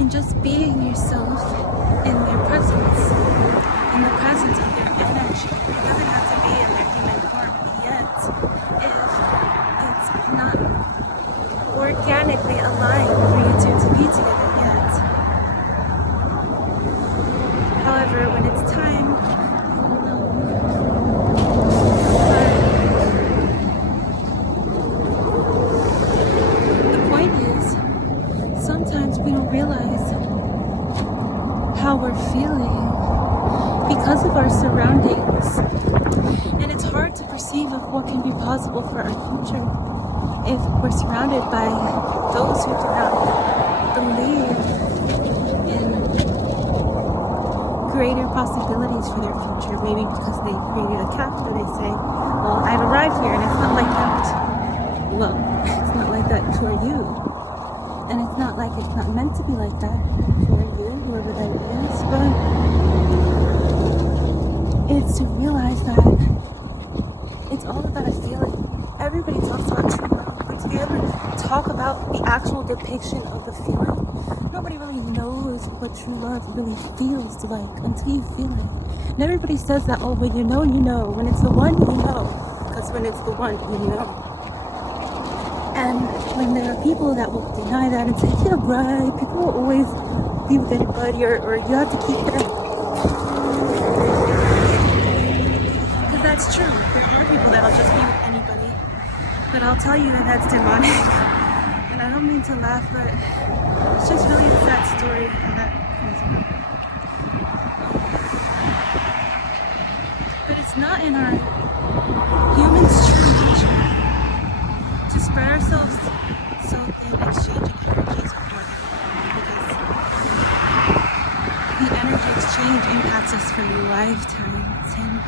And just being yourself in their presence, in the presence of their energy. It doesn't have to be in their human form yet, if it's not organically aligned for you two to be together yet. However, when it's time, you'll know. But the point is, sometimes we don't realize how we're feeling because of our surroundings, and it's hard to perceive of what can be possible for our future if we're surrounded by those who do not believe in greater possibilities for their future. Maybe because they created a caste, or they say, well, I've arrived here and it's not like that. Well, it's not like that for you, and it's not like it's not meant to be like that for you, whoever that is. But it's to realize that it's all about a feeling. Everybody talks about true love, but do they ever talk about the actual depiction of the feeling? Nobody really knows what true love really feels like until you feel it. And everybody says that, oh, when you know, you know. When it's the one, you know. Because when it's the one, you know. And when there are people that will deny that and say, yeah, right, people will always be with anybody, or you have to keep them. That's true. There are people that'll just be with anybody, but I'll tell you that that's demonic. And I don't mean to laugh, but it's just really a sad story how that comes about. But it's not in our humans' true nature to spread ourselves so thin, exchanging energies with one another, because the energy exchange impacts us for lifetimes. And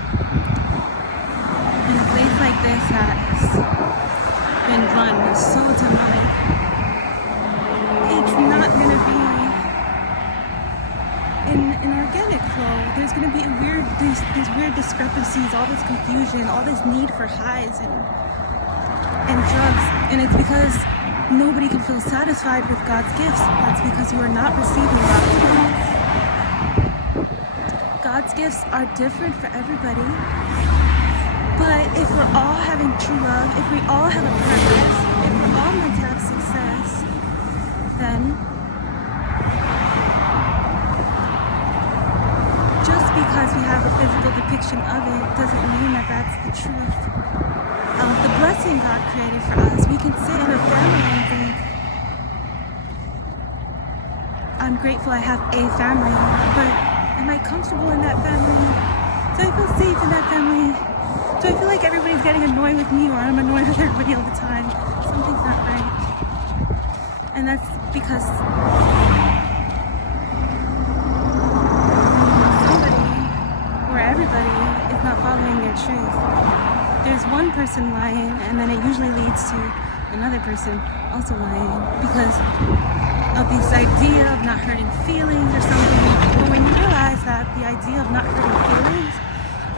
in a place like this that has been run so demonic, it's not going to be in an organic flow. There's going to be these weird discrepancies, all this confusion, all this need for highs and drugs. And it's because nobody can feel satisfied with God's gifts. That's because you are not receiving God's gifts. God's gifts are different for everybody. But if we're all having true love, if we all have a purpose, if we're all meant to have success, then just because we have a physical depiction of it doesn't mean that that's the truth of the blessing God created for us. We can sit in a family and think, I'm grateful I have a family, but am I comfortable in that family? Do I feel safe in that family? Do I feel like everybody's getting annoyed with me, or I'm annoyed with everybody all the time? Something's not right. And that's because somebody, or everybody, is not following their truth. There's one person lying, and then it usually leads to another person also lying because of this idea of not hurting feelings or something. But when you realize that the idea of not hurting feelings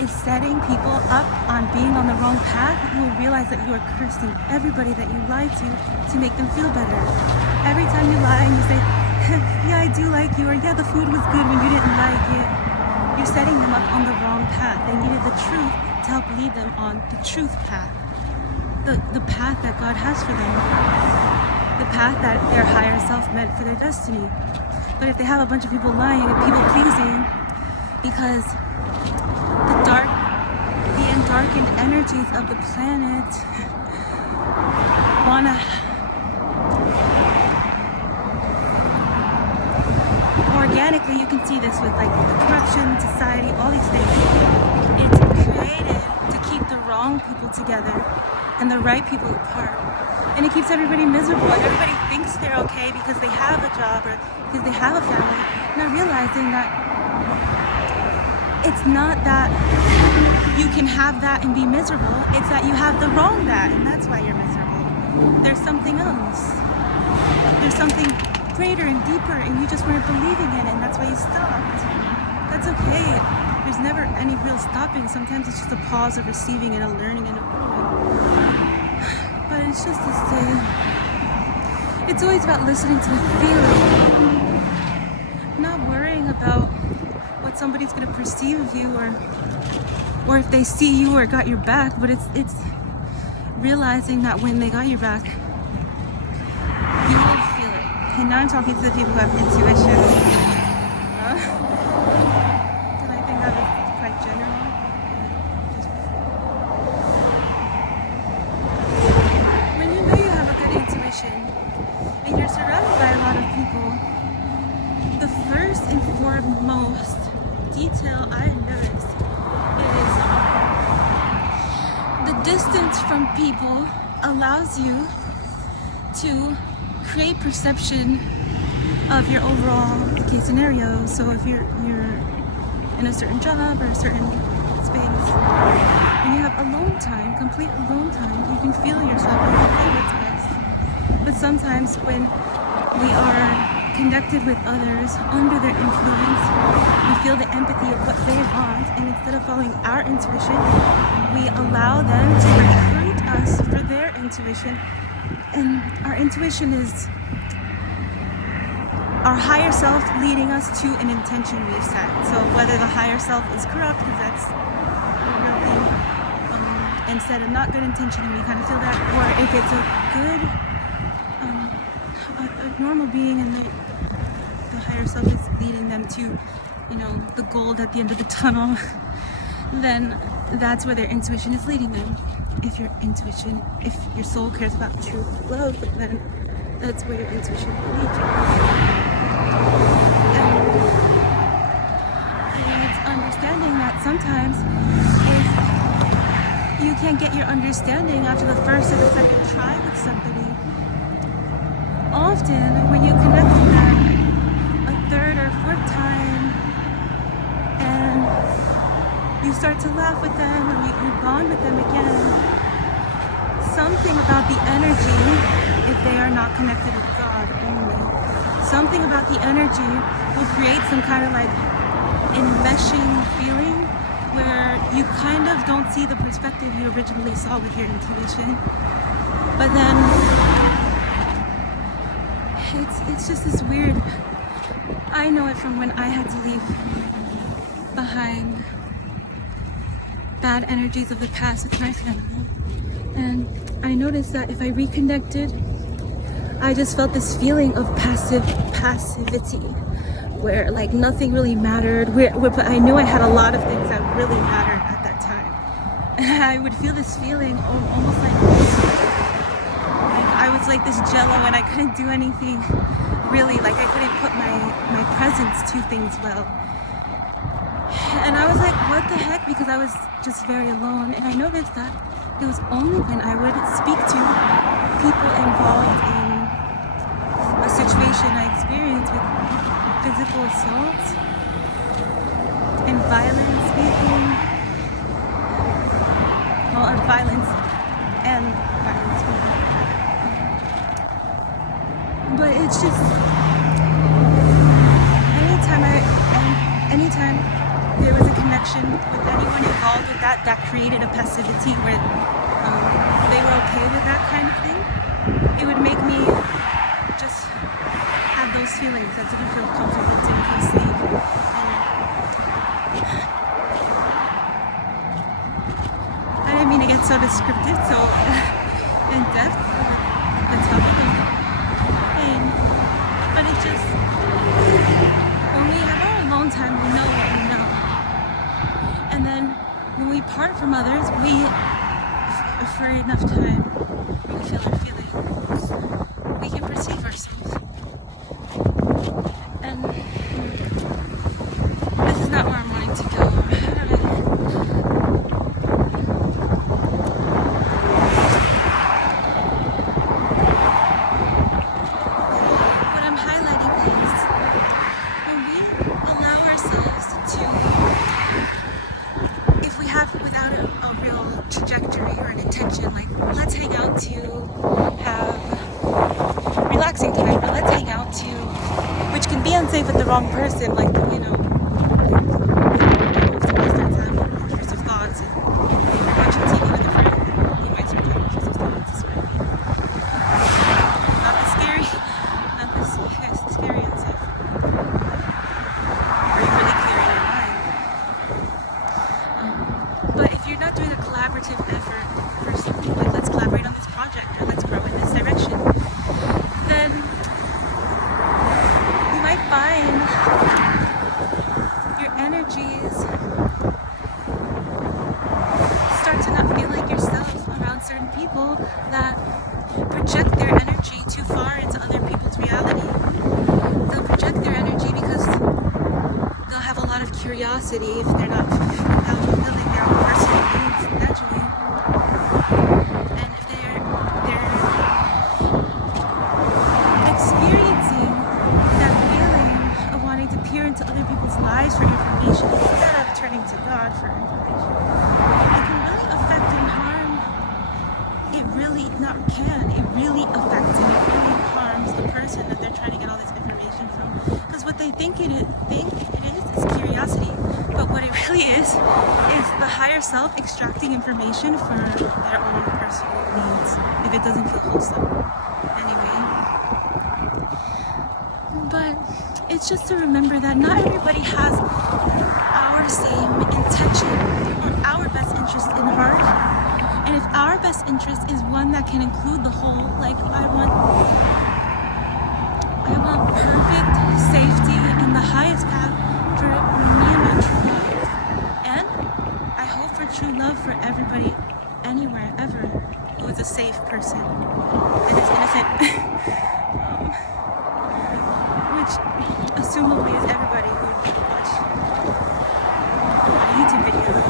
is setting people up on being on the wrong path, you will realize that you are cursing everybody that you lie to make them feel better. Every time you lie and you say, yeah, I do like you, or yeah, the food was good when you didn't like it, you're setting them up on the wrong path. They needed the truth to help lead them on the truth path, the path that God has for them, the path that their higher self meant for their destiny. But if they have a bunch of people lying and people pleasing because the darkened energies of the planet wanna organically, you can see this with like the corruption, society, all these things. It's created to keep the wrong people together and the right people apart. And it keeps everybody miserable, and everybody thinks they're okay because they have a job or because they have a family, not realizing that it's not that you can have that and be miserable, it's that you have the wrong that, and that's why you're miserable. There's something else. There's something greater and deeper, and you just weren't believing in it, and that's why you stopped. That's okay. There's never any real stopping. Sometimes it's just a pause of receiving and a learning and a growing. But it's just to say, it's always about listening to the feeling. not worrying about what somebody's gonna perceive of you, or if they see you or got your back, but it's realizing that when they got your back, you will feel it. And now I'm talking to the people who have intuition. Did I think that was quite general? When you know you have a good intuition and you're surrounded by a lot of people, the first and foremost detail I noticed is the distance from people allows you to create perception of your overall case scenario. So if you're in a certain job or a certain space, and you have alone time, complete alone time, you can feel yourself and you feel what's best. But sometimes when we are connected with others under their influence, we feel the empathy of what they want, and instead of following our intuition, we allow them to recruit us for their intuition. And our intuition is our higher self leading us to an intention we've set. So whether the higher self is corrupt, because that's nothing, instead of not good intention, and we kind of feel that, or if it's a good, a normal being, and the higher self is leading them to, the gold at the end of the tunnel, then that's where their intuition is leading them. If your soul cares about true love, then that's where your intuition will lead you. And it's understanding that sometimes if you can't get your understanding after the first or the second try with somebody, often when you connect with them a third or fourth time and you start to laugh with them or you bond with them again, something about the energy, if they are not connected with God only, something about the energy will create some kind of like enmeshing feeling where you kind of don't see the perspective you originally saw with your intuition. But then it's just this weird, I know it from when I had to leave behind bad energies of the past with my family. And I noticed that if I reconnected, I just felt this feeling of passivity, where like nothing really mattered. But I knew I had a lot of things that really mattered at that time. And I would feel this feeling almost like I was like this jello and I couldn't do anything really, like I couldn't put my presence to things well. And I was like, what the heck? Because I was just very alone. And I noticed that it was only when I would speak to people involved in a situation I experienced with physical assault and violence speaking. Well, violence and violence speaking. But it's just anytime there was a connection with anyone involved with that created a passivity where they were okay with that kind of thing. It would make me just have those feelings that didn't feel comfortable, didn't feel safe. And I didn't mean to get so descriptive, so in depth. That's how I think. But it just, when we have our alone time, we know what we know. And then when we part from others, for enough time, we feel our feelings. We can perceive ourselves. And this is not where I'm wanting to go. What I'm highlighting is when we allow ourselves to, if we have without a real trajectory or an intention, like let's hang out to have relaxing time, or let's hang out to, which can be unsafe with the wrong person, like, somebody starts having intrusive thoughts and you're watching TV with a friend, you might start having intrusive thoughts as well. Not the scary, unsafe. curiosity if they're not fulfilling their own personal needs naturally. And if they're experiencing that feeling of wanting to peer into other people's lives for information instead of turning to God for information, it can really affect and harm. It really affects and it really harms the person that they're trying to get all this information from. Because what they think it is curiosity, but what it really is the higher self extracting information for their own personal needs if it doesn't feel wholesome. Anyway, but it's just to remember that not everybody has our same intention or our best interest in heart. And if our best interest is one that can include the whole, like I want perfect safety and the highest path for me and my true love. And I hope for true love for everybody, anywhere, ever, who is a safe person and is innocent. Which assumably is everybody who watch my YouTube videos.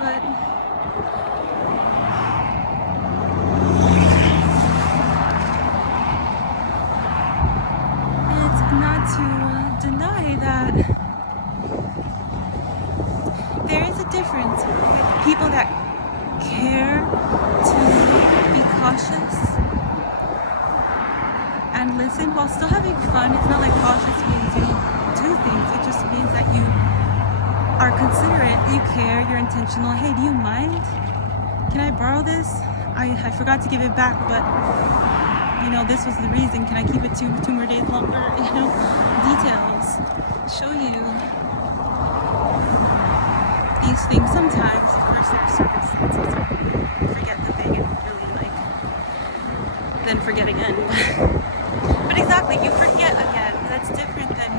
But to deny that there is a difference with people that care to be cautious and listen while still having fun. It's not like cautious means you don't do things. It just means that you are considerate, you care, you're intentional. Hey, do you mind? Can I borrow this? I forgot to give it back, but this was the reason. Can I keep it two more days longer? Details show you these things. Sometimes, of course, there are circumstances where you forget the thing and really then forget again. But exactly, you forget again. That's different than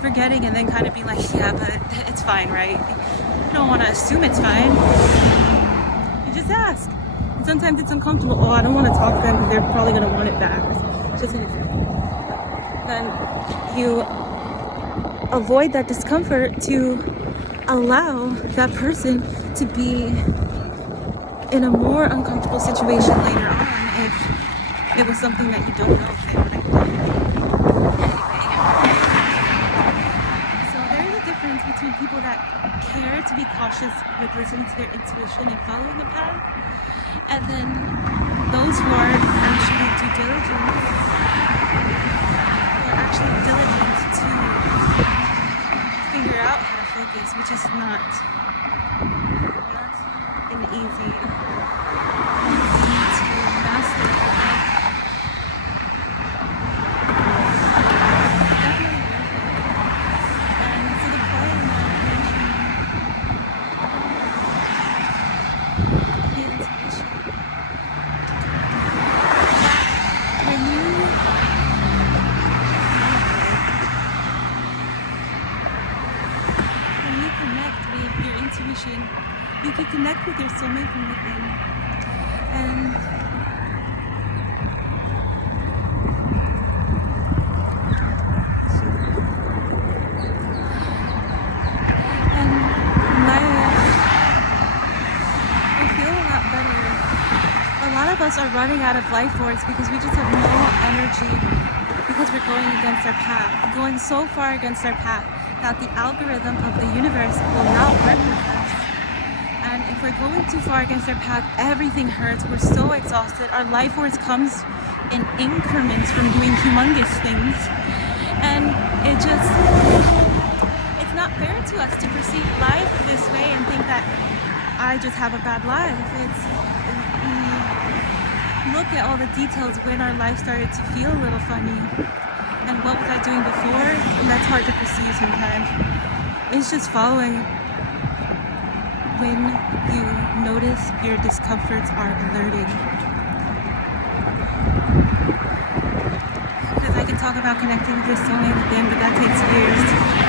forgetting and then kind of be like, yeah, but it's fine, right? You don't want to assume it's fine. You just ask. Sometimes it's uncomfortable. Oh, I don't want to talk to them because they're probably going to want it back. Just an example. Then you avoid that discomfort to allow that person to be in a more uncomfortable situation later on if it was something that you don't know if they want to do. Anyway. So there is a difference between people that care to be cautious with listening to their intuition and following a path, and then those who are actually diligent to figure out how to focus, which is not an easy to master. And so the point of the intuition, when you connect with your intuition, you can connect with your soulmate from within. And I feel a lot better. A lot of us are running out of life force because we just have no energy because we're going against our path, going so far against our path that the algorithm of the universe will not work with us. And if we're going too far against our path, everything hurts. We're so exhausted. Our life force comes in increments from doing humongous things. And it's not fair to us to perceive life this way and think that I just have a bad life. We look at all the details when our life started to feel a little funny. And what was I doing before? And that's hard to perceive sometimes. It's just following when you notice your discomforts are alerting. Because I can talk about connecting with your soulmate again, but that takes years.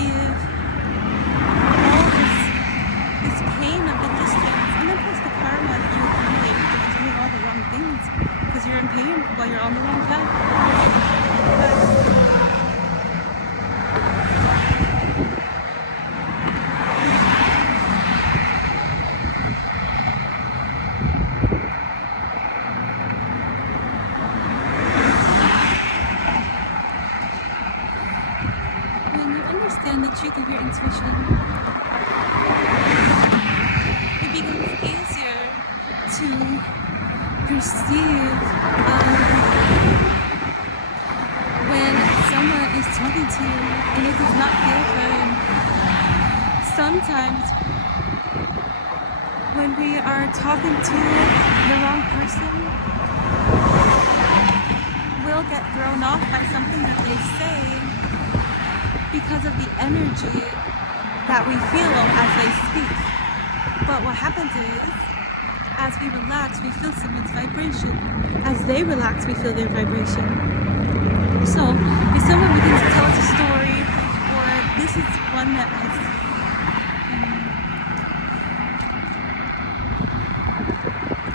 perceive all this pain of the distance, and then plus the karma that you accumulate because you're doing all the wrong things, because you're in pain while you're on the wrong path. Understand the truth of your intuition, it becomes easier to perceive when someone is talking to you and it does not feel good. Sometimes when we are talking to the wrong person, we'll get thrown off by something that they say because of the energy that we feel as they speak. But what happens is, as we relax, we feel someone's vibration. As they relax, we feel their vibration. So, if someone begins to tell us a story, or this is one that has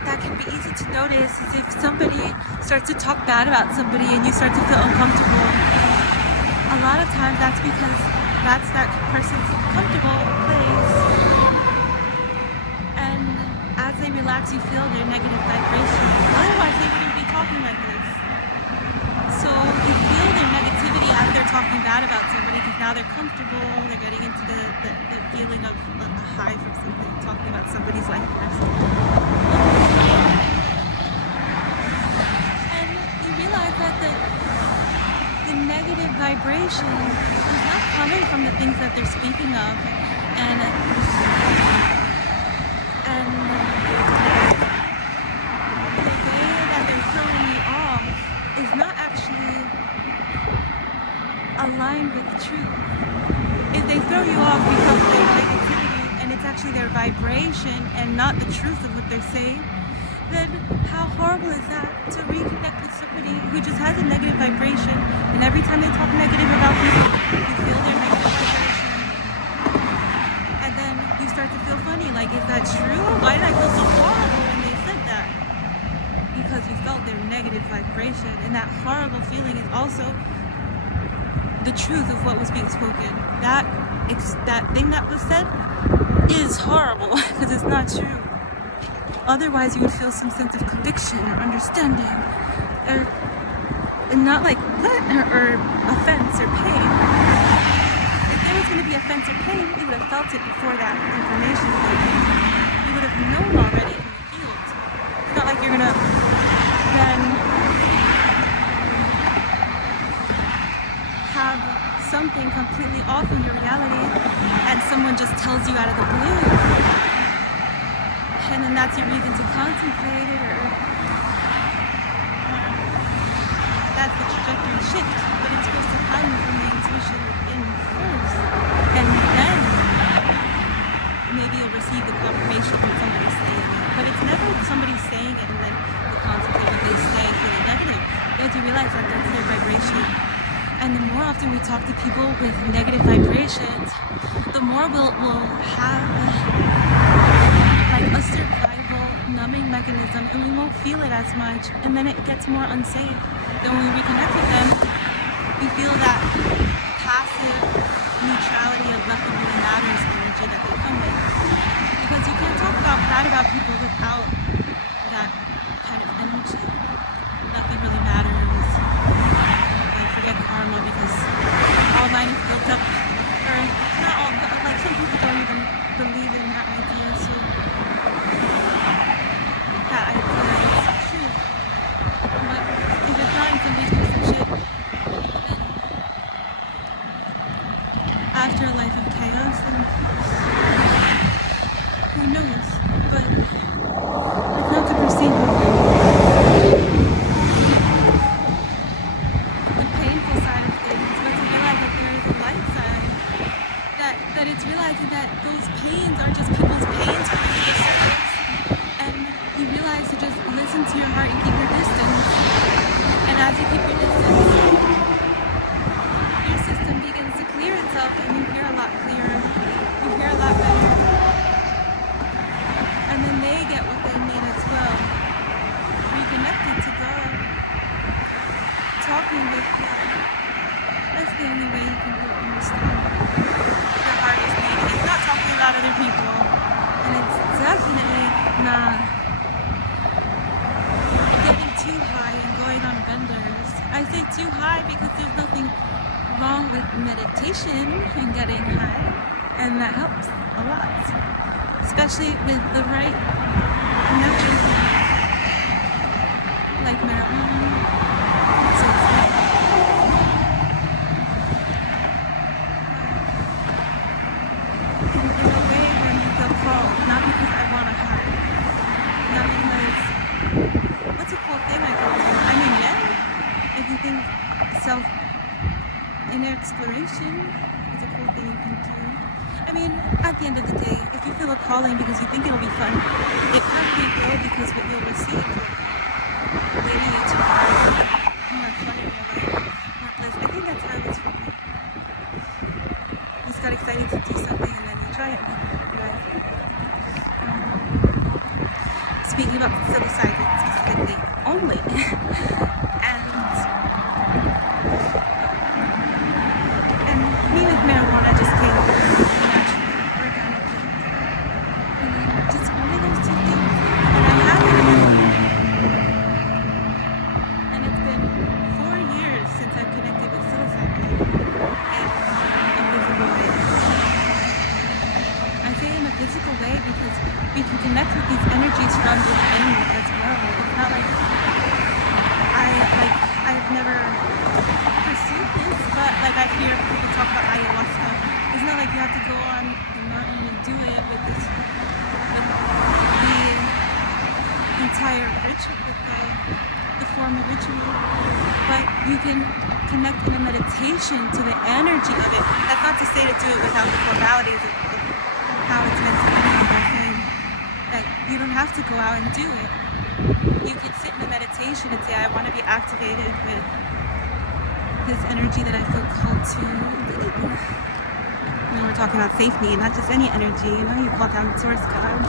that can be easy to notice, is if somebody starts to talk bad about somebody and you start to feel uncomfortable. A lot of times that's because that's that person's comfortable place, and as they relax you feel their negative vibration. Otherwise they wouldn't be talking like this. So you feel their negativity as they're talking bad about somebody because now they're comfortable, they're getting into the feeling of a high from something, talking about somebody's life person. And you realize that the negative vibration is not coming from the things that they're speaking of, and the way that they're throwing you off is not actually aligned with the truth. If they throw you off because of their negativity and it's actually their vibration and not the truth of what they're saying, then how horrible is that to reconnect with somebody who just has a negative vibration, and every time they talk negative about people, you feel their negative vibration, and then you start to feel funny, like, is that true? Why did I feel so horrible when they said that? Because you felt their negative vibration, and that horrible feeling is also the truth of what was being spoken. That thing that was said is horrible because it's not true. Otherwise, you would feel some sense of conviction or understanding, and not like what or offense or pain. If there was going to be offense or pain, you would have felt it before that information came. You would have known already in the field. It's not like you're going to then have something completely off in your reality and someone just tells you out of the blue. And then that's your reason to contemplate it, or that's the trajectory shift. But it's supposed to come from the intuition in first, and then maybe you'll receive the confirmation when somebody's saying it. But it's never somebody saying it and then you contemplate what they say feeling negative. You have to realize that that's their vibration. And the more often we talk to people with negative vibrations, the more we'll have like a survival numbing mechanism, and we won't feel it as much, and then it gets more unsafe. Then when we reconnect with them, we feel that passive neutrality of nothing really matters energy that they come with. Because you can't talk bad about people without that kind of energy. Nothing really matters. Like, forget karma, because all mine is built up, or not all, like some people don't even believe in that idea, so that idea is true. But if it's not in somebody's perception, then after a life of chaos, then who knows? But it's not to perceive the painful side of things, but to realize that there is a light side. That it's realizing that those pains are just people's pains for making a surface. And you realize to just listen to your heart and keep your distance. And as you keep your distance, your system begins to clear itself, and you hear a lot clearer, you hear a lot better, and then they get what they need as well. Reconnected to God, talking with God. That's the only way you can really understand the hardest thing. It's not talking about other people, and it's definitely not getting too high and going on benders. I say too high because there's nothing wrong with meditation and getting high, and that helps a lot, especially with the right natural things like marijuana. So it's good. In a way when you feel called, not because I want a high, not because what's a cool thing I can do? I mean, yeah, if you think inner exploration is a cool thing you can do. I mean, at the end of the day, if you feel a calling because you think it'll be fun, it probably will, because what you'll receive will radiate to more fun in your life, more bliss. I think that's how it is for me. You just got excited to do something and then you try it. Right? Speaking about psilocybin specifically only, and me with marijuana just came naturally, organically, and then just one of those two things, and I have it, and it's been 4 years since I've connected with psilocybin in a physical way. I say in a physical way because we can connect with these energies from within as well. It's not like I've never pursued this, but like I hear people talk about ayahuasca. It's not like you have to go on the mountain and do it with this, the entire ritual, with the formal ritual, but you can connect in a meditation to the energy of it. That's not to say to do it without the formalities of how it's meant to be. I'm saying that you don't have to go out and do it. You can sit in a meditation and say, I want to be activated with this energy that I feel called to. When we're talking about safety, not just any energy, you know, you call down Source God,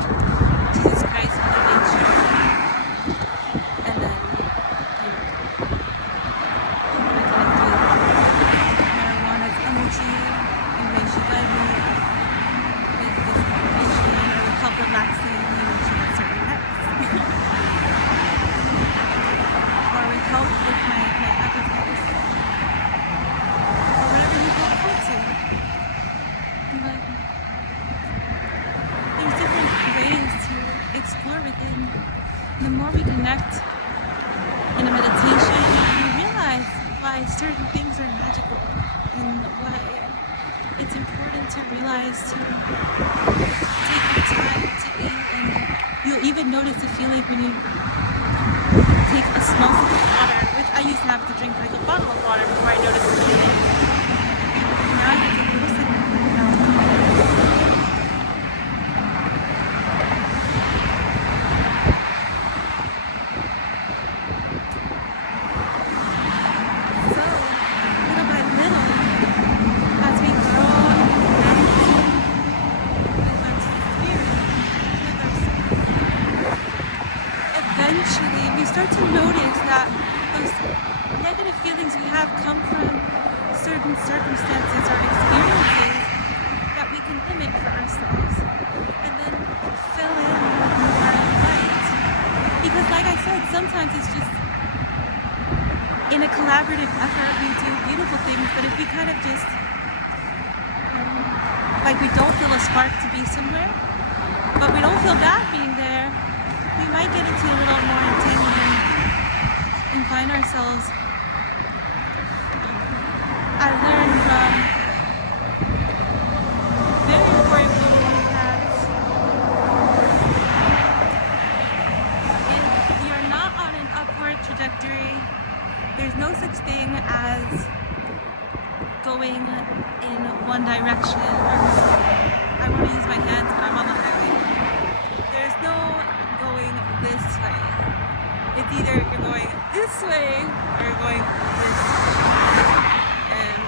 Jesus Christ, Mother Nature, and then, I connect with marijuana's energy, and when she led me with this information, or the cup of vaccine, when she had certain nuts. Or with help with my appetite, or whatever you feel called to. But there's different ways to explore within. The more we connect in a meditation, we realize why certain things are magical, and why it's important to realize to take your time to eat, and you'll even notice the feeling when you take a small sip of water, which I used to have to drink like a bottle of water before I noticed the feeling. Now I can take a little sip now. So, little by little, as we grow and connect with our spirit, with our soul, eventually we start to notice that those negative feelings we have come from certain circumstances or experiences that we can limit for ourselves, and then fill in more light. Because like I said, sometimes it's just in a collaborative effort we do beautiful things, but if we kind of just like we don't feel a spark to be somewhere, but we don't feel bad being there, we might get into a little more entanglement and find ourselves. I learned from very important people that if you're not on an upward trajectory, there's no such thing as going in one direction. I want to use my hands, but I'm on the highway. There's no going this way. It's either you're going this way or you're going this way. And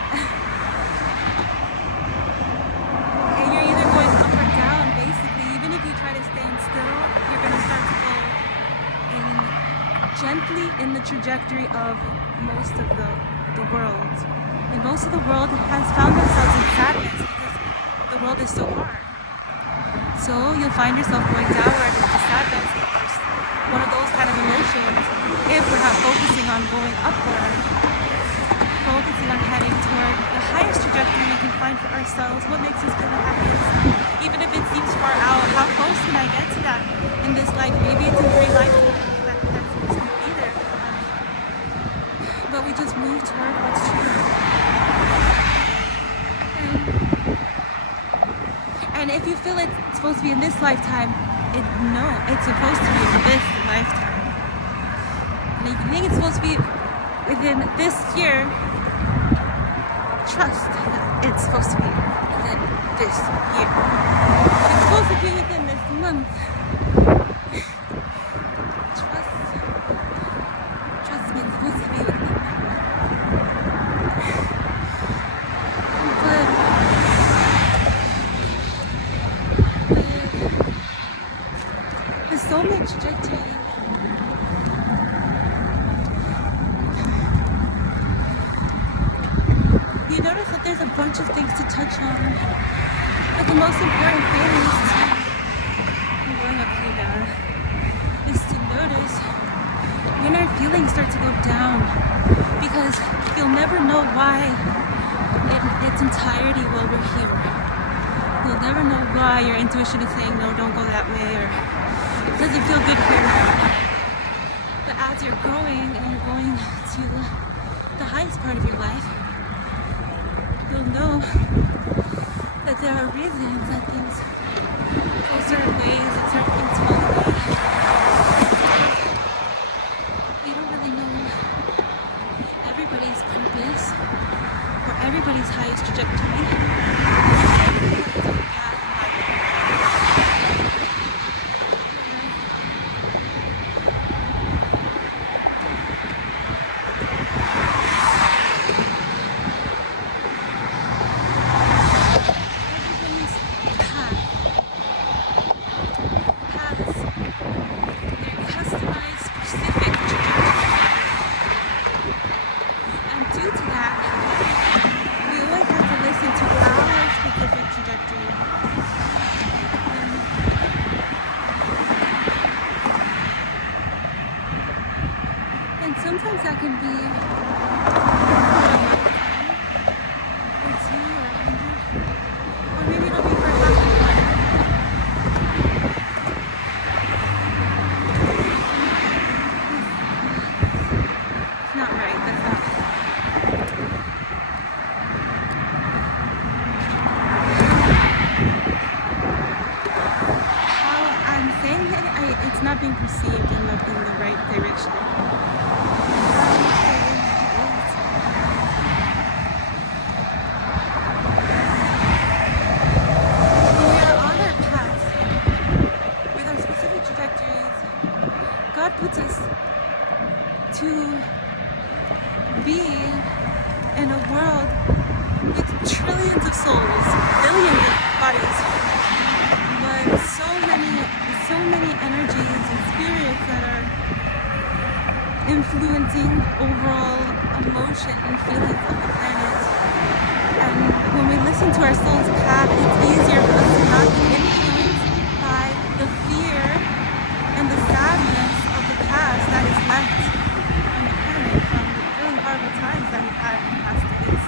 exactly in the trajectory of most of the world. And most of the world has found themselves in sadness because the world is so hard. So you'll find yourself going downward into sadness, one of those kind of emotions, if we're not focusing on going upward, focusing on heading toward the highest trajectory we can find for ourselves, what makes us feel the happiest. Even if it seems far out, how close can I get to that in this life? Maybe it's in 3 lifetimes that's supposed to be there. But we just move toward what's true. And if you feel it's supposed to be in this lifetime, no, it's supposed to be in this lifetime. And if you think it's supposed to be within this year, trust that it's supposed to be within this year. It's supposed to be within this month. Trust me, it's supposed to be within that month. But the soulmate trajectory, you notice that there's a bunch of things to touch on, but the most important thing is to, I'm going up here down, is to notice when our feelings start to go down, because you'll never know why in its entirety while we're here. You'll never know why your intuition is saying, no, don't go that way, or it doesn't feel good here. But as you're growing and you're going to the highest part of your life, you'll know that there are reasons that things go certain ways and certain things fall away. We don't really know everybody's purpose or everybody's highest trajectory. And sometimes that can be or 2 or 100, or maybe it'll be for half of one. It's not right, that's not. How I'm saying it, it's not being perceived in the right direction. God puts us to be in a world with trillions of souls, billions of bodies, but so many energies and spirits that are influencing overall emotion and feelings on the planet. And when we listen to our soul's path, it's easier for us to not be influenced by the fear and the sadness of the past that is left on the planet from the really horrible times that we've had in past days.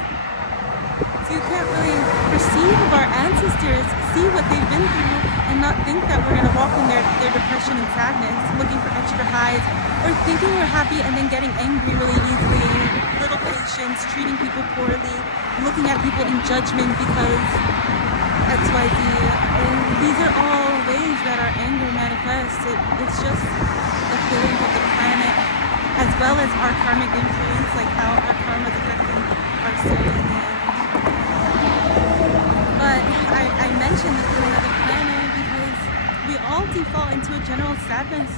So you can't really perceive of our ancestors, see what they've been through, and not think that we're going to walk in their depression and sadness, looking for extra highs, or thinking we're happy and then getting angry really easily, little patience, treating people poorly, looking at people in judgment because XYZ. And these are all ways that our anger manifests. It's just the feeling of the planet, as well as our karmic influence, like how our karma is affecting our soul in the end. But I mentioned the feeling of the planet because we all default into a general sadness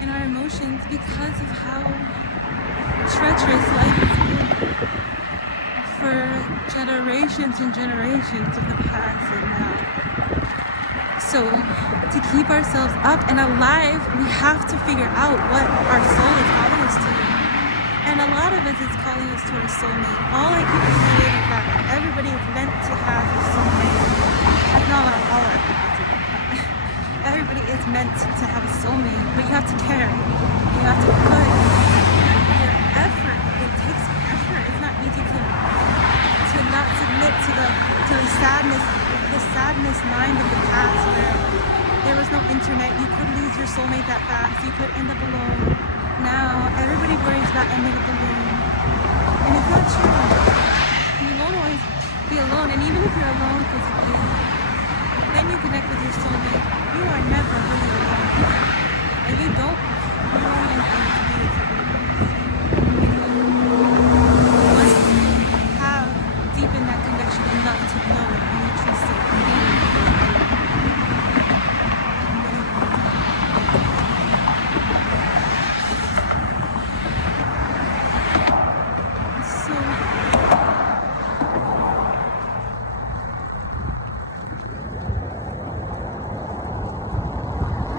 in our emotions because of how treacherous life has been for generations and generations of the past and now. So to keep ourselves up and alive, we have to figure out what our soul is calling us to. And a lot of us is calling us to our soulmate. All I keep saying is that everybody is meant to have a soulmate. That's not what all our people do. Everybody is meant to have a soulmate, but you have to care. You have to put your effort. It takes effort. It's not easy to not submit to the sadness mind of the past where there was no internet. You could lose your soulmate that fast. You could end up alone. Now everybody worries about ending up alone, and it's not true.